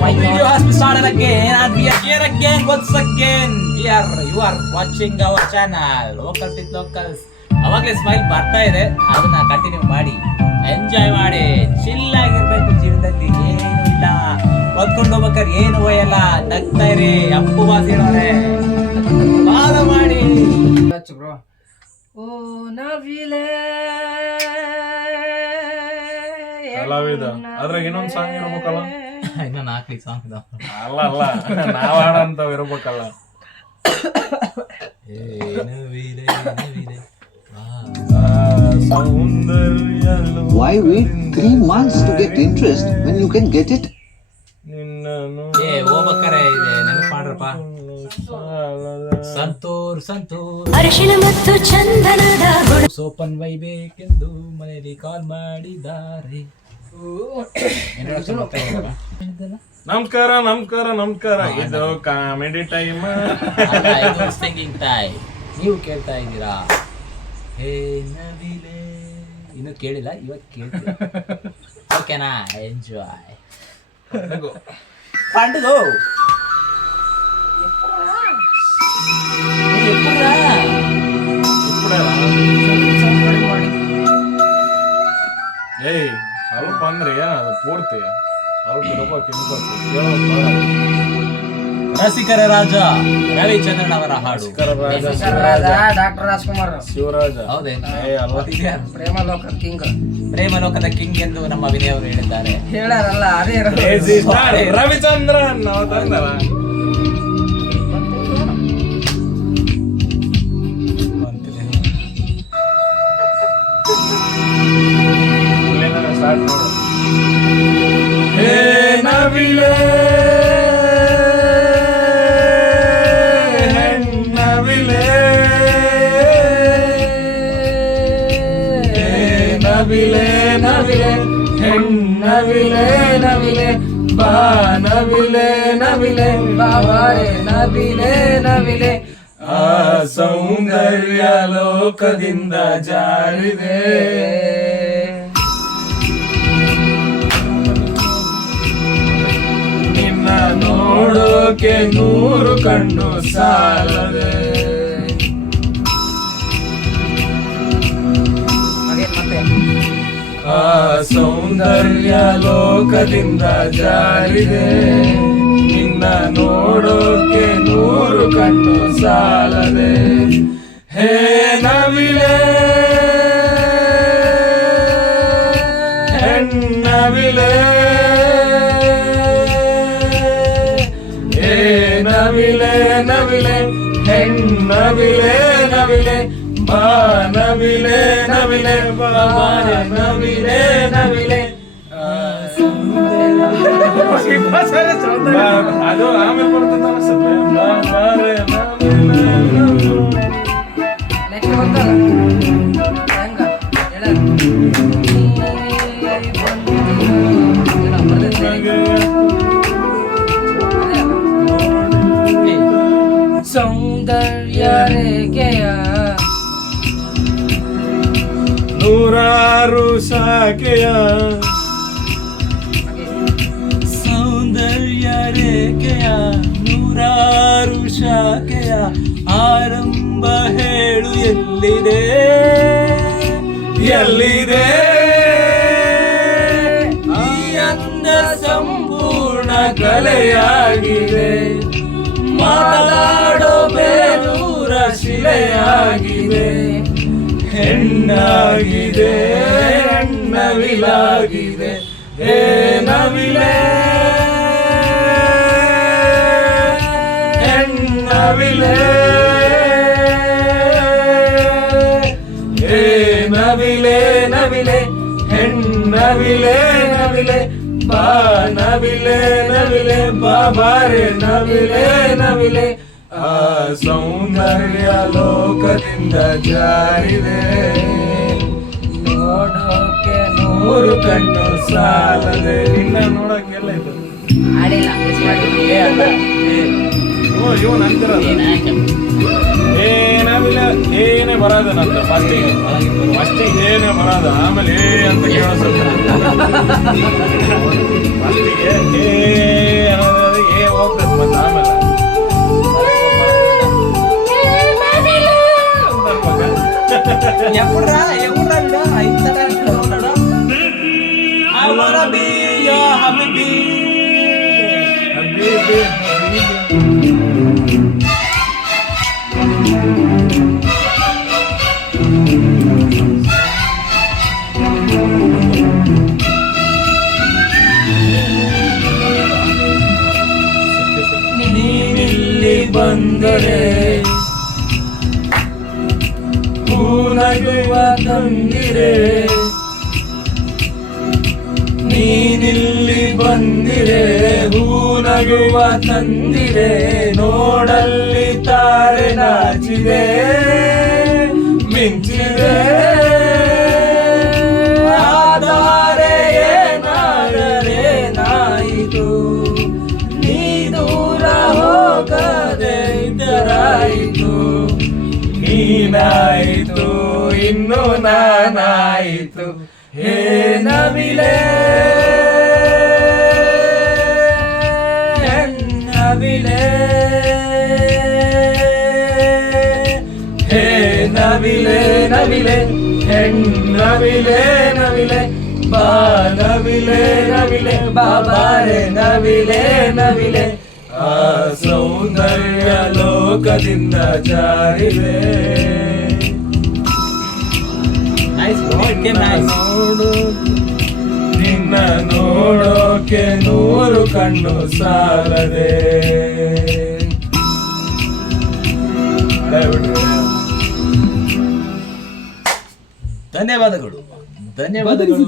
why Video not? has been started again and we are here again once again. You are watching our channel Locals with Locals. ಅವಾಗಲೇ smile ಬರ್ತಾ ಇದೆ, ಅದನ್ನ continue ಮಾಡಿ, enjoy ಮಾಡಿ, chill ಆಗಿರ್ಬೇಕು. ಜೀವನದಲ್ಲಿ ಏನು ಇಲ್ಲ, ಓದ್ಕೊಂಡು ಹೋಗ್ಬೇಕಾದ್ರೆ ಏನು ಒಯ್ಯಲ್ಲ, ನಗ್ತಾ ಇರಿ. ಅಪ್ಪು ಬಾಸ್ ಹೇಳೋರೆ ಫಾಲೋ ಮಾಡಿ ಬ್ರೋ. ಓ ನವಿಲೆ ಕಲಾವಿದ ಅದ್ರಾಗ ಇನ್ನೊಂದು ಸಾಂಗ್ ಇರ್ಬೇಕಲ್ಲ. ಇನ್ನ 4 ಸಾಂಗ್ ಇದಾವ. ಅಲ್ಲ ನಾವ್ ಹಾಡಂತವ್ ಇರ್ಬೇಕಲ್ಲ. Why wait 3 months to get interest when you can get it? ಹೋಗ್ಬೇಕಾರೆ ಇದೆ ನೆನಪು ಮಾಡ್ರಪ್ಪ. ಸಂತೂರ್ ಅರಿಶಿನ ಮತ್ತು ಚಂದನದ ಸೋಪನ್ ಬೈಬೇಕೆಂದು ಮನೆಯಲ್ಲಿ ಕಾಲ್ ಮಾಡಿದ್ದಾರೆ. ನಮಸ್ಕಾರ ಇದು ಕಾಮಿಡಿ ಟೈಮ್, ಸಿಂಗಿಂಗ್ ಟೈಮ್. ನೀವು ಕೇಳ್ತಾ ಇದ್ದೀರಾ ಹೇ ನವಿಲೆ? ಇನ್ನು ಕೇಳಿಲ್ಲ, ಇವತ್ತು ಕೇಳ್ತೀರಾ. ಓಕೆನಾ? ಎಂಜಾಯ್ పండుగ ఎప్పుడురా? ಏಯ್ ಸ್ವಲ್ಪ ಅಂದ್ರೆ ಏನದು ಪೂರ್ತಿ ಸ್ವಲ್ಪ ಇರ್ಬೇಕು. ರಸಿಕರ ರಾಜ ರವಿಚಂದ್ರನ್ ಅವರ ಹಾಡು. ಡಾಕ್ಟರ್ ರಾಜ್ಕುಮಾರ್, ಶಿವರಾಜ. ಹೌದೇ? ಪ್ರೇಮಲೋಕದ ಕಿಂಗ್, ಪ್ರೇಮಲೋಕದ ಕಿಂಗ್ ಎಂದು ನಮ್ಮ ವಿನಯ್ ಅವರು ಹೇಳಿದ್ದಾರೆ. ಹೇಳಾರಲ್ಲ ಅದೇ ಇರೋದು. ರವಿಚಂದ್ರನ್ ನಾವು ತಂದಲ್ಲ. ಸ್ಟಾರ್ಟ್ ಮಾಡು. ಹೇ ನವಿಲೆ ಹೆಣ್ಣವಿಲೆ, ನವಿಲೆ ನವಿಲೆ ಹೆಣ್ಣವಿಲೆ ನವಿಲೆ ಬಾ ನವಿಲೆ ನವಿಲೆ ಬಾಬಾರೆ ನವಿಲೆ ನವಿಲೆ. ಆ ಸೌಂದರ್ಯ ಲೋಕದಿಂದ ಜಾರಿದೆ, ನಿನ್ನ ನೋಡೋಕೆ 100 ಕಣ್ಣು ಸಾಲದೆ. ಆ ಸೌಂದರ್ಯ ಲೋಕದಿಂದ ಜಾರಿದೆ, ನಿನ್ನ ನೋಡೋಕೆ 100 ಕಣ್ಣು ಸಾಲದೆ. ಹೇ ನವಿಲೆ ಹೆಣ್ಣವಿಲೆ, ಹೇ ನವಿಲೆ ನವಿಲೆ ಹೆಣ್ಣವಿಲೆ ನವಿಲೆ ಬಾ ನವಿಲೆ ನವಿಲೆ ಬಾಬಾರೆ ನವಿಲೆ ನವಿಲೆ. ಅದು ಆಮೇಲೆ ಬರ್ತದೆ ಅನ್ಸುತ್ತೆ. ಬಾಬಾರೆ ನವಿಲೆ ನವಿಲೆ. ನೆಕ್ಸ್ಟ್ ಬಂತಲ್ಲ ಹೆಂಗ ಸೌಂದರ್ಯ ರೇಖೆಯ 100 ಶಾಖೆಯ, ಸೌಂದರ್ಯ ರೇಖೆಯ 100 ಶಾಖೆಯ ಆರಂಭ ಹೇಳು ಎಲ್ಲಿದೆ? ಎಲ್ಲಿದೆ ಈ ಅಂದ ಸಂಪೂರ್ಣ ಕಲೆಯಾಗಿದೆ, ಮಾತಾಡೋ ಬೇಲೂರ ಶಿಲೆಯಾಗಿದೆ, ಹೆಣ್ಣಾಗಿದೆ ಹೆಣ್ಣವಿಲಾಗಿದೆ. ಹೇ ನವಿಲೆ ಹೆಣ್ಣವಿಲೆ, ಹೇ ನವಿಲೆ ನವಿಲೆ ಹೆಣ್ಣವಿಲೆ ನವಿಲೆ ಬಾ ನವಿಲೆ ನವಿಲೆ ಬಾಬಾರೆ ನವಿಲೆ ನವಿಲೆ. ಆ ಸೌಂದರ್ಯ ಲೋಕದಿಂದ ಜಾರಿದೆ, ನೋಡೋಕೆ 100 ಕಣ್ಣು ಸಾಲದೆ. ಇನ್ನ ನೋಡಕ್ಕೆಲ್ಲ ಇದೆ. ಇವನ್ ಅಂತಿರೋದು ಏನೇ ಬರೋದು ನಂತ ಫಸ್ಟಿಗೆ ಏನೇ ಬರೋದು, ಆಮೇಲೆ ಅಂತ ಕೇಳಿಸೋದು. ಫಸ್ಟಿಗೆ ನೀನಿಲ್ಲಿ ಬಂದರೆ ಹೂನಗುವ ತಂದಿರೆ, ನೀನಿಲ್ಲಿ ಬಂದಿರೆ ಹೂನಗುವ ತಂದಿರೆ, ನೋಡಲ್ಲಿ ತಾರೆ ನಾಚಿದೆ ಮಿಂಚಿದೆ, ಆದರೆ ಏನಾದರೆ ನಾಯಿತು, ನೀ ದೂರ ಹೋಗದೆ ಇದ್ದರಾಯಿತು, ನೀನಾಯಿತು ಇನ್ನು ನಾನಾಯಿತು, ಹೇ ನವಿಲೆ ನವಿಲೆ, ಹೇ ನವಿಲೆ ನವಿಲೆ, ಹೆಣ್ಣವಿಲೆ ನವಿಲೆ, ಬಾ ನವಿಲೆ ನವಿಲೆ, ಬಾಬಾರೆ ನವಿಲೆ ನವಿಲೆ, ಆ ಸೌಂದರ್ಯ ಲೋಕದಿಂದ ಜಾರಿವೆ. Nice bro, it came nice. ನಿನ್ನ ನೋಡೋಕೆ 100 ಕಣ್ಣು ಸಾಲದೆ. ಧನ್ಯವಾದಗಳು ಧನ್ಯವಾದಗಳು.